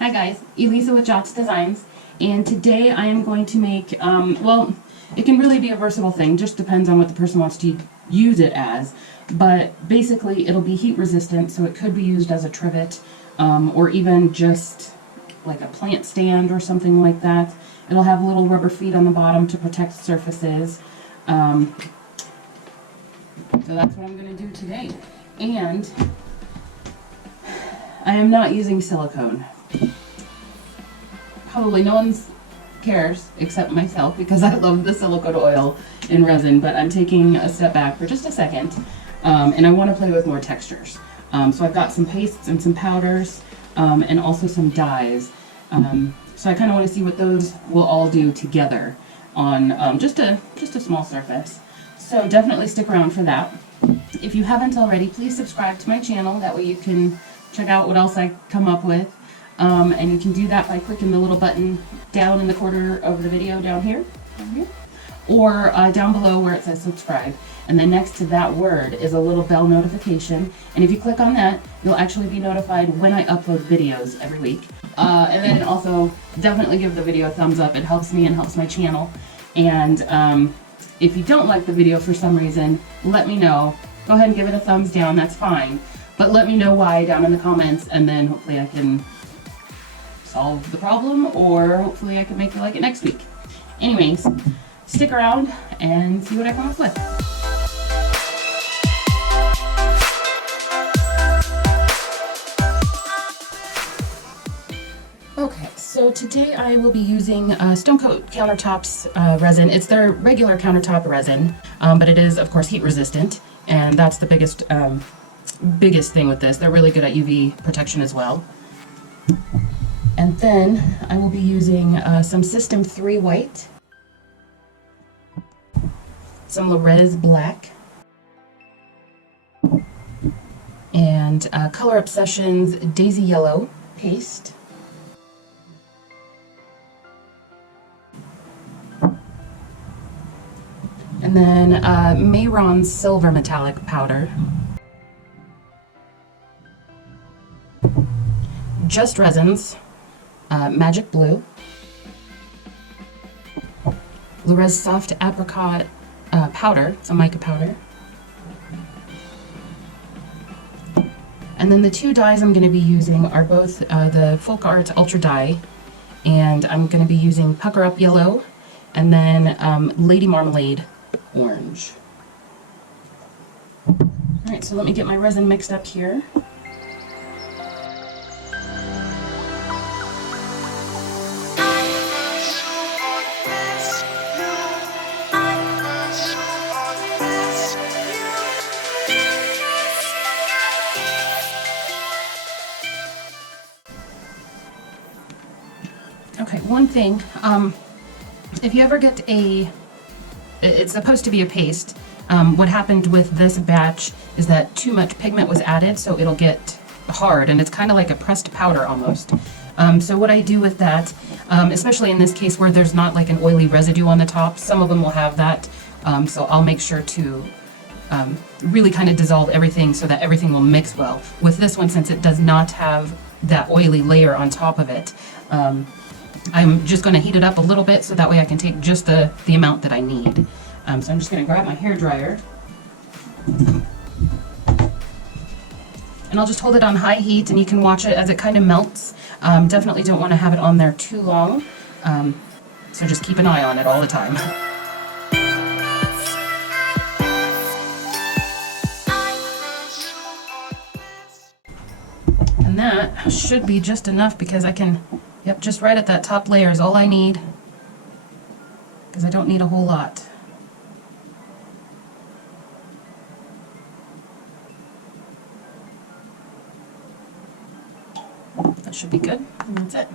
Hi guys, Elisa with Jots Designs, and today I am going to make, well, it can really be a versatile thing, just depends on what the person wants to use it as, but basically it'll be heat resistant, so it could be used as a trivet, or even just like a plant stand or something like that. It'll have little rubber feet on the bottom to protect surfaces, so that's what I'm going to do today. And I am not using silicone. Probably no one cares except myself because I love the silicone oil and resin, but I'm taking a step back for just a second, and I want to play with more textures. So I've got some pastes and some powders, and also some dyes. So I kind of want to see what those will all do together on just a small surface. So definitely stick around for that. If you haven't already, please subscribe to my channel. That way you can check out what else I come up with. And you can do that by clicking the little button down in the corner of the video down here, or down below where it says subscribe. And then next to that word is a little bell notification. And if you click on that, you'll actually be notified when I upload videos every week. And then also definitely give the video a thumbs up. It helps me and helps my channel. And if you don't like the video for some reason, let me know. Go ahead and give it a thumbs down, that's fine. But let me know why down in the comments, and then hopefully I can solve the problem, or hopefully I can make you like it next week. Anyways, stick around and see what I come up with. Okay, so today I will be using Stone Coat Countertops resin. It's their regular countertop resin, but it is of course heat resistant, and that's the biggest thing with this. They're really good at UV protection as well. And then I will be using some System 3 white, some Lorez black, and Color Obsessions Daisy Yellow paste. And then Mayron Silver Metallic powder. Just Resins, Magic Blue, Lorez Soft Apricot powder, it's a mica powder. And then the two dyes I'm going to be using are both the Folk Art Ultra dye, and I'm going to be using Pucker Up Yellow, and then Lady Marmalade Orange. Alright, so let me get my resin mixed up here. Okay, one thing, if you ever get it's supposed to be a paste, what happened with this batch is that too much pigment was added, so it'll get hard, and it's kind of like a pressed powder almost. So what I do with that, especially in this case where there's not like an oily residue on the top, some of them will have that, so I'll make sure to really kind of dissolve everything so that everything will mix well. With this one, since it does not have that oily layer on top of it, I'm just going to heat it up a little bit so that way I can take just the amount that I need. So I'm just going to grab my hairdryer, and I'll just hold it on high heat, and you can watch it as it kind of melts. Definitely don't want to have it on there too long, so just keep an eye on it all the time. And that should be just enough because I can, yep, just right at that top layer is all I need, because I don't need a whole lot. That should be good, and that's it.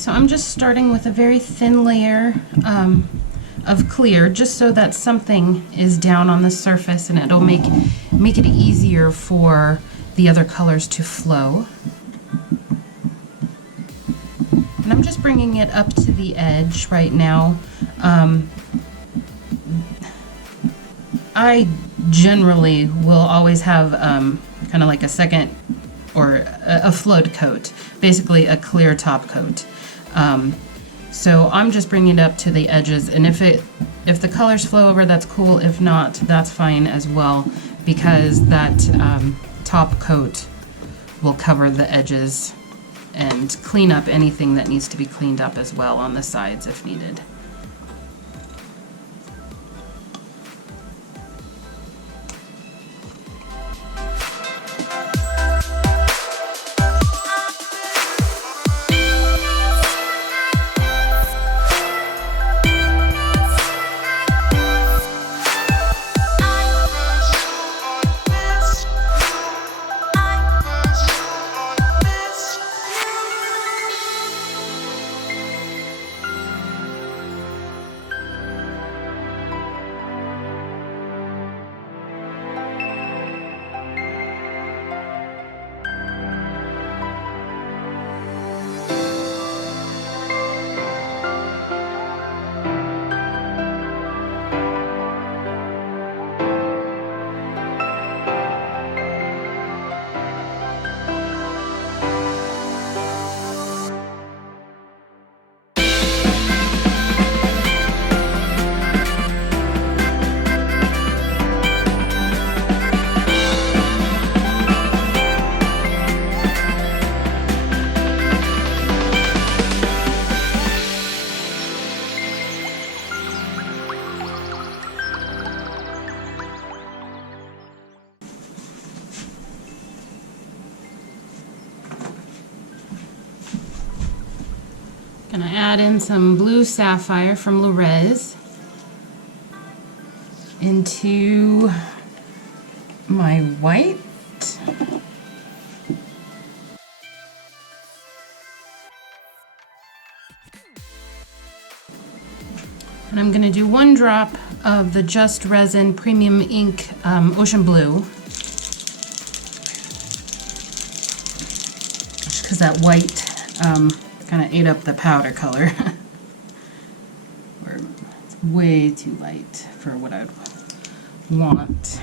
So I'm just starting with a very thin layer of clear, just so that something is down on the surface and it'll make it easier for the other colors to flow. And I'm just bringing it up to the edge right now. I generally will always have kind of like a second or a flood coat, basically a clear top coat. So I'm just bringing it up to the edges, and if the colors flow over, that's cool. If not, that's fine as well, because that top coat will cover the edges and clean up anything that needs to be cleaned up as well on the sides if needed. Gonna add in some blue sapphire from Lorez into my white. And I'm gonna do 1 drop of the Just Resin Premium Ink Ocean Blue, just because that white kind of ate up the powder color. Or it's way too light for what I'd want.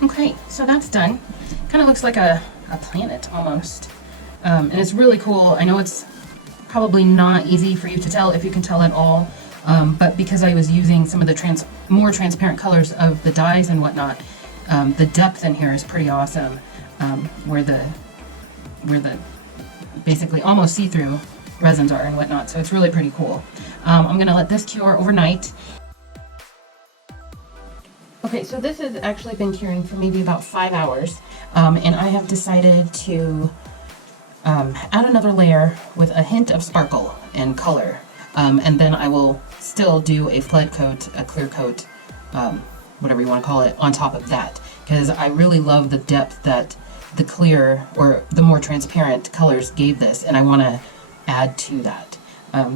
Okay, so that's done. Kind of looks like a planet almost. And it's really cool. I know it's probably not easy for you to tell, if you can tell at all, but because I was using some of the more transparent colors of the dyes and whatnot, the depth in here is pretty awesome, where the basically almost see-through resins are and whatnot, so it's really pretty cool. I'm going to let this cure overnight. Okay, so this has actually been curing for maybe about 5 hours, and I have decided to add another layer with a hint of sparkle and color, and then I will still do a flood coat, a clear coat, whatever you want to call it, on top of that, because I really love the depth that the clear or the more transparent colors gave this, and I want to add to that.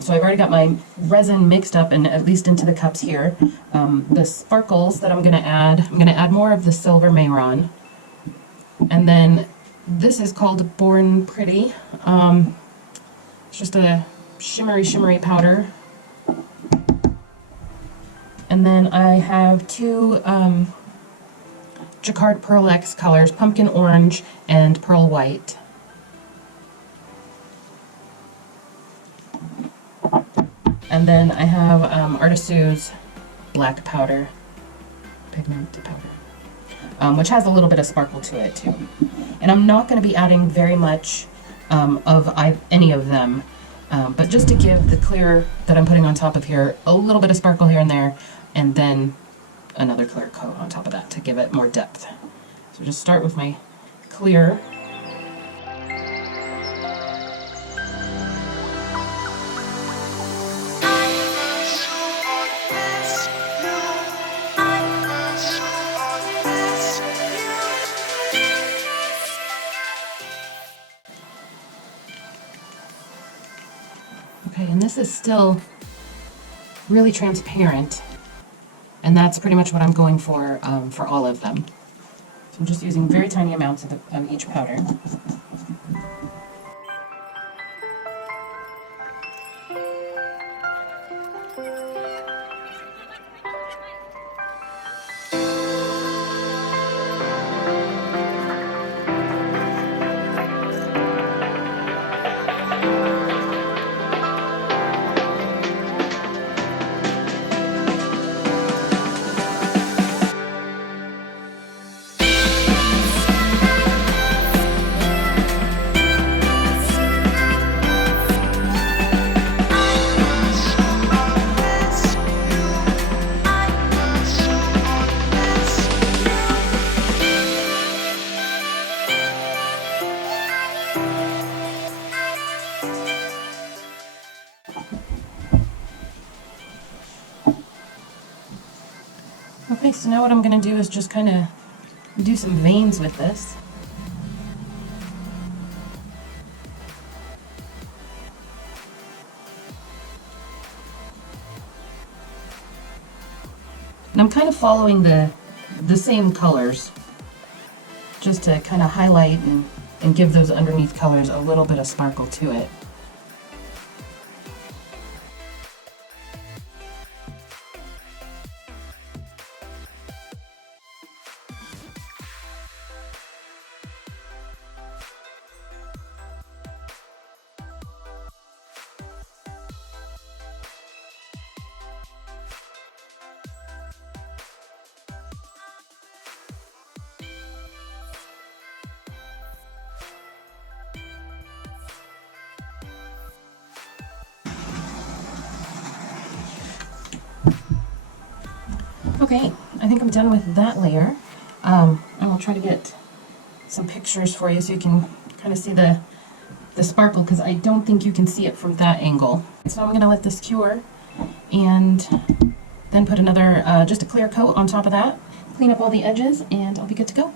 So I've already got my resin mixed up and at least into the cups here. The sparkles that I'm going to add more of the silver Mayron. And then this is called Born Pretty. It's just a shimmery powder. And then I have two Jacquard Pearl X colors, Pumpkin Orange and Pearl White. And then I have Artisu's black powder, pigment powder, which has a little bit of sparkle to it too. And I'm not going to be adding very much of any of them, but just to give the clear that I'm putting on top of here a little bit of sparkle here and there, and then another clear coat on top of that to give it more depth. So just start with my clear. Okay, and this is still really transparent, and that's pretty much what I'm going for all of them. So I'm just using very tiny amounts of each powder. Okay, so now what I'm going to do is just kind of do some veins with this. And I'm kind of following the same colors, just to kind of highlight and give those underneath colors a little bit of sparkle to it. Okay, I think I'm done with that layer. And I'll try to get some pictures for you so you can kind of see the sparkle, because I don't think you can see it from that angle. So I'm going to let this cure and then put another, just a clear coat on top of that, clean up all the edges, and I'll be good to go.